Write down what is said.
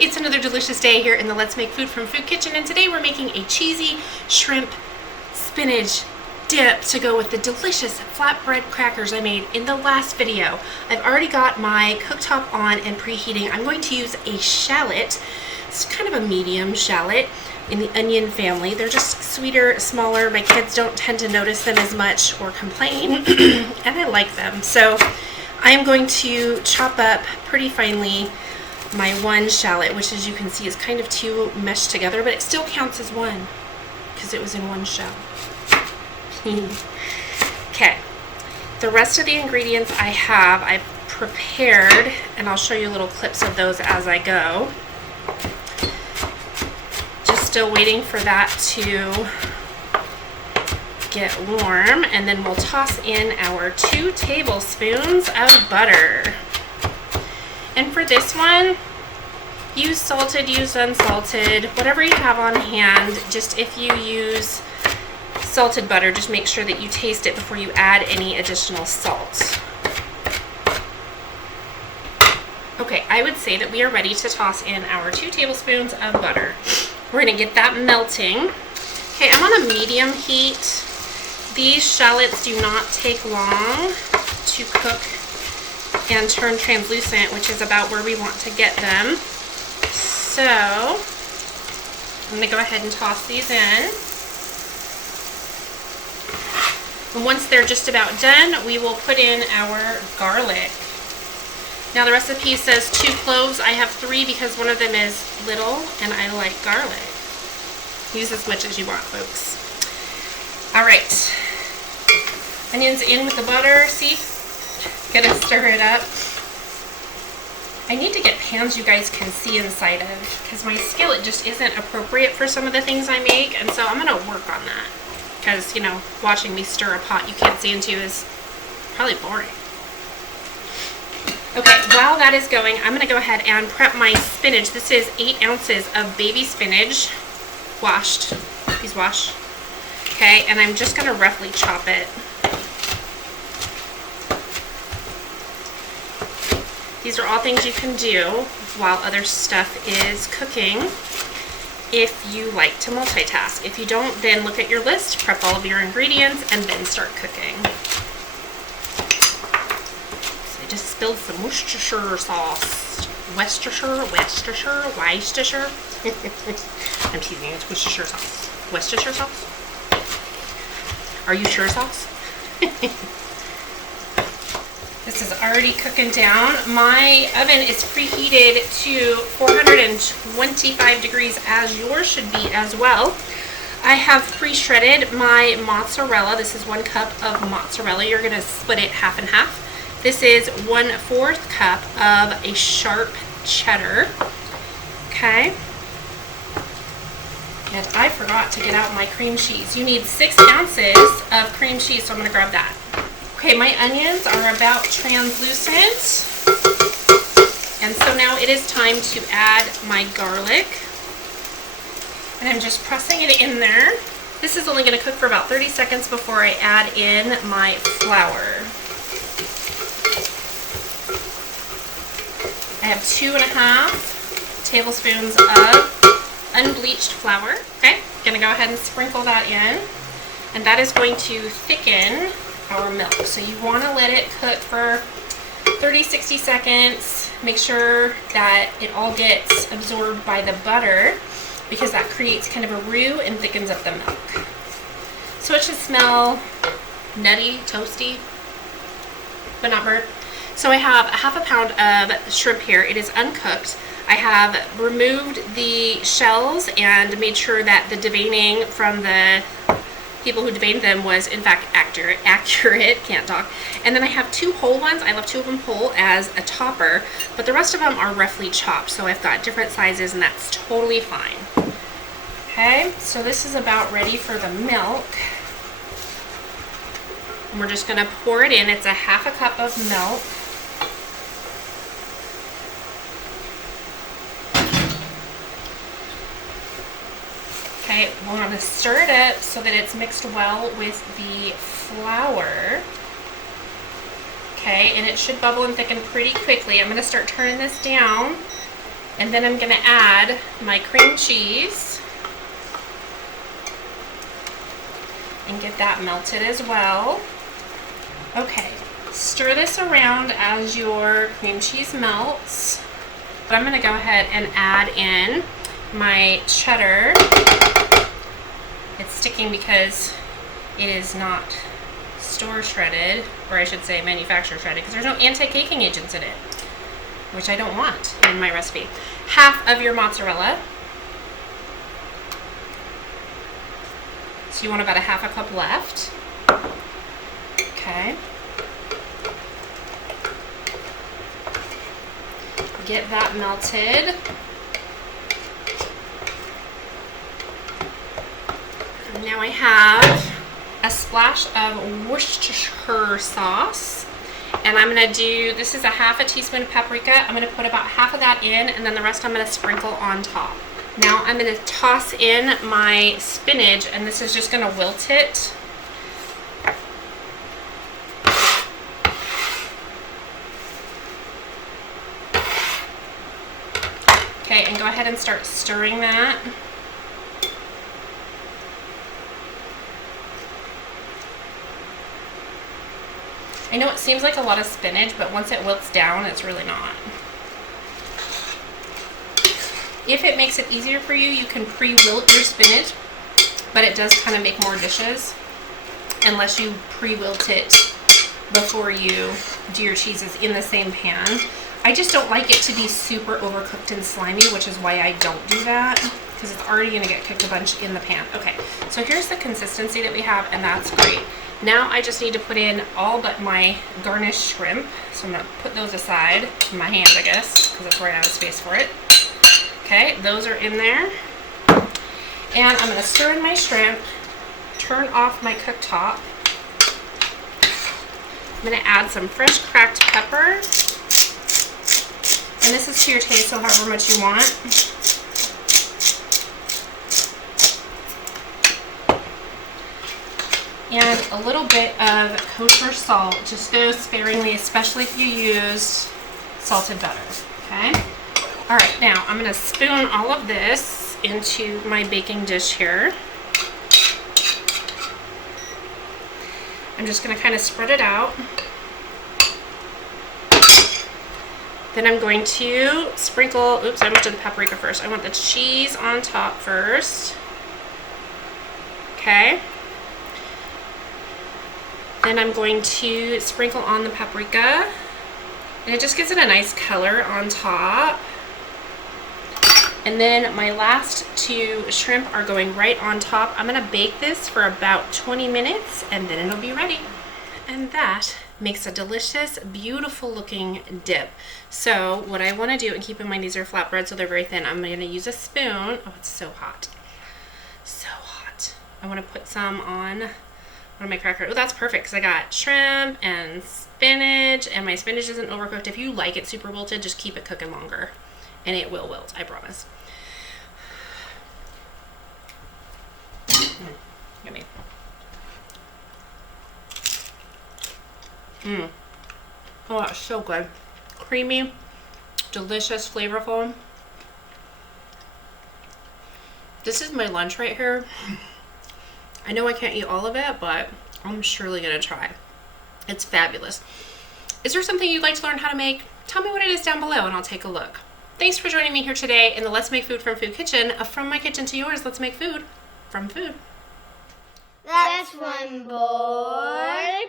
It's another delicious day here in the Let's Make Food from Food Kitchen, and today we're making a cheesy shrimp spinach dip to go with the delicious flatbread crackers I made in the last video. I've already got my cooktop on and preheating. I'm going to use a shallot. It's kind of a medium shallot in the onion family. They're just sweeter, smaller. My kids don't tend to notice them as much or complain, and I like them. So I am going to chop up pretty finely my one shallot, which as you can see is kind of two meshed together, but it still counts as one because it was in one shell. Okay, the rest of the ingredients I've prepared, and I'll show you little clips of those as I go. Just still waiting for that to get warm, and then we'll toss in our 2 tablespoons of butter. And for this one, use salted, use unsalted, whatever you have on hand. Just if you use salted butter, just make sure that you taste it before you add any additional salt. Okay, I would say that we are ready to toss in our 2 tablespoons of butter. We're going to get that melting. Okay, I'm on a medium heat. These shallots do not take long to cook and turn translucent, which is about where we want to get them. So I'm going to go ahead and toss these in. And once they're just about done, we will put in our garlic. Now the recipe says 2 cloves. I have 3 because one of them is little and I like garlic. Use as much as you want, folks. All right. Onions in with the butter. See? Gonna stir it up. I need to get pans you guys can see inside of, because my skillet just isn't appropriate for some of the things I make, and so I'm gonna work on that. Because, you know, watching me stir a pot you can't see into is probably boring. Okay, while that is going, I'm gonna go ahead and prep my spinach. This is 8 ounces of baby spinach, washed. Please wash. Okay, and I'm just gonna roughly chop it. These are all things you can do while other stuff is cooking if you like to multitask. If you don't, then look at your list, prep all of your ingredients, and then start cooking. So I just spilled some Worcestershire sauce. Worcestershire. I'm teasing, it's Worcestershire sauce. Worcestershire sauce? Are you sure sauce? This is already cooking down. My oven is preheated to 425 degrees, as yours should be as well. I have pre-shredded my mozzarella. This is 1 cup of mozzarella. You're gonna split it half and half. This is 1/4 cup of a sharp cheddar. Okay. And I forgot to get out my cream cheese. You need 6 ounces of cream cheese, so I'm gonna grab that. Okay, my onions are about translucent, and so now it is time to add my garlic, and I'm just pressing it in there. This is only going to cook for about 30 seconds before I add in my flour. I have 2.5 tablespoons of unbleached flour. Okay, gonna go ahead and sprinkle that in, and that is going to thicken our milk. So you want to let it cook for 30-60 seconds. Make sure that it all gets absorbed by the butter, because that creates kind of a roux and thickens up the milk. So it should smell nutty, toasty, but not burnt. So I have 1/2 pound of shrimp here. It is uncooked. I have removed the shells and made sure that the deveining from the people who deveined them was in fact accurate, can't talk. And then I have 2 whole ones. I love 2 of them whole as a topper, but the rest of them are roughly chopped, so I've got different sizes, and that's totally fine. Okay, so this is about ready for the milk. And we're just gonna pour it in. It's a 1/2 cup of milk. Okay, we're going to stir it up so that it's mixed well with the flour. Okay, and it should bubble and thicken pretty quickly. I'm going to start turning this down And then I'm gonna add my cream cheese and get that melted as well. Okay, stir this around as your cream cheese melts. But I'm gonna go ahead and add in my cheddar. It's sticking because it is not store shredded, or I should say manufacturer shredded, because there's no anti-caking agents in it, which I don't want in my recipe. Half of your mozzarella. So you want about a half a cup left. Okay. Get that melted. Now I have a splash of Worcestershire sauce, and I'm gonna do, this is a half a teaspoon of paprika. I'm gonna put about half of that in, and then the rest I'm gonna sprinkle on top. Now I'm gonna toss in my spinach, and this is just gonna wilt it. Okay, and go ahead and start stirring that. I know it seems like a lot of spinach, but once it wilts down, it's really not. If it makes it easier for you, you can pre-wilt your spinach, but it does kind of make more dishes unless you pre-wilt it before you do your cheeses in the same pan. I just don't like it to be super overcooked and slimy, which is why I don't do that, because it's already going to get cooked a bunch in the pan. Okay, so here's the consistency that we have, and that's great. Now I just need to put in all but my garnished shrimp. So I'm going to put those aside in my hand, I guess, because that's where I have space for it. Okay, those are in there. And I'm going to stir in my shrimp, turn off my cooktop. I'm going to add some fresh cracked pepper. And this is to your taste, so however much you want. And a little bit of kosher salt, just go sparingly, especially if you used salted butter, okay? All right, now I'm gonna spoon all of this into my baking dish here. I'm just gonna kind of spread it out. Then I'm going to sprinkle, oops, I went to the paprika first. I want the cheese on top first, okay? Then I'm going to sprinkle on the paprika, and it just gives it a nice color on top. And then my last two shrimp are going right on top. I'm gonna bake this for about 20 minutes, and then it'll be ready. And that makes a delicious, beautiful looking dip. So what I wanna do, and keep in mind these are flatbread, so they're very thin, I'm gonna use a spoon. Oh, it's so hot, so hot. I wanna put some on one of my crackers. Oh, that's perfect, because I got shrimp and spinach, and my spinach isn't overcooked. If you like it super wilted, just keep it cooking longer, and it will wilt, I promise. Yummy. Oh, that's so good. Creamy, delicious, flavorful. This is my lunch right here. I know I can't eat all of it, but I'm surely gonna try. It's fabulous. Is there something you'd like to learn how to make? Tell me what it is down below and I'll take a look. Thanks for joining me here today in the Let's Make Food from Food kitchen. From my kitchen to yours, let's make food from food. That's one board.